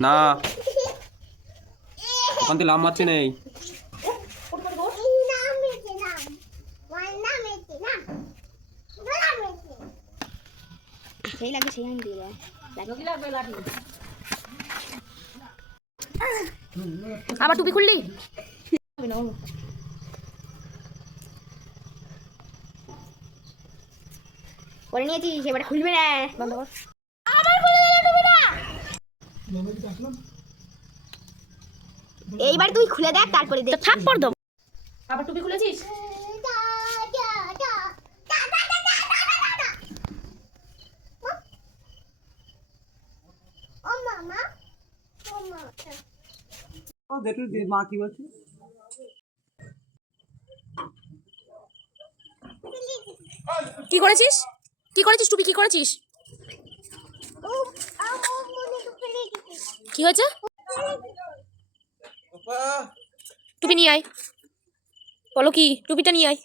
না এখন তুই লাভ মারছি নেই। সেই লাগে সেই আমি দিয়ে আবার টুপি খুললি পরে নিয়েছিস এবারে খুলবে না বন্ধ কর আবার খুলে দিলে টুপিটা এইবার তুই খুলে দেখ তারপরে দেখ থাপ্পড় দাও আবার টুপি খুলেছিস ও মামা ও মামা ও দেখো মা কি বলছে কি করেছিস টুপি কি করেছিস কি হয়েছে টুপি নিয়ে আয় বলো কি টুপিটা নিয়ে আয়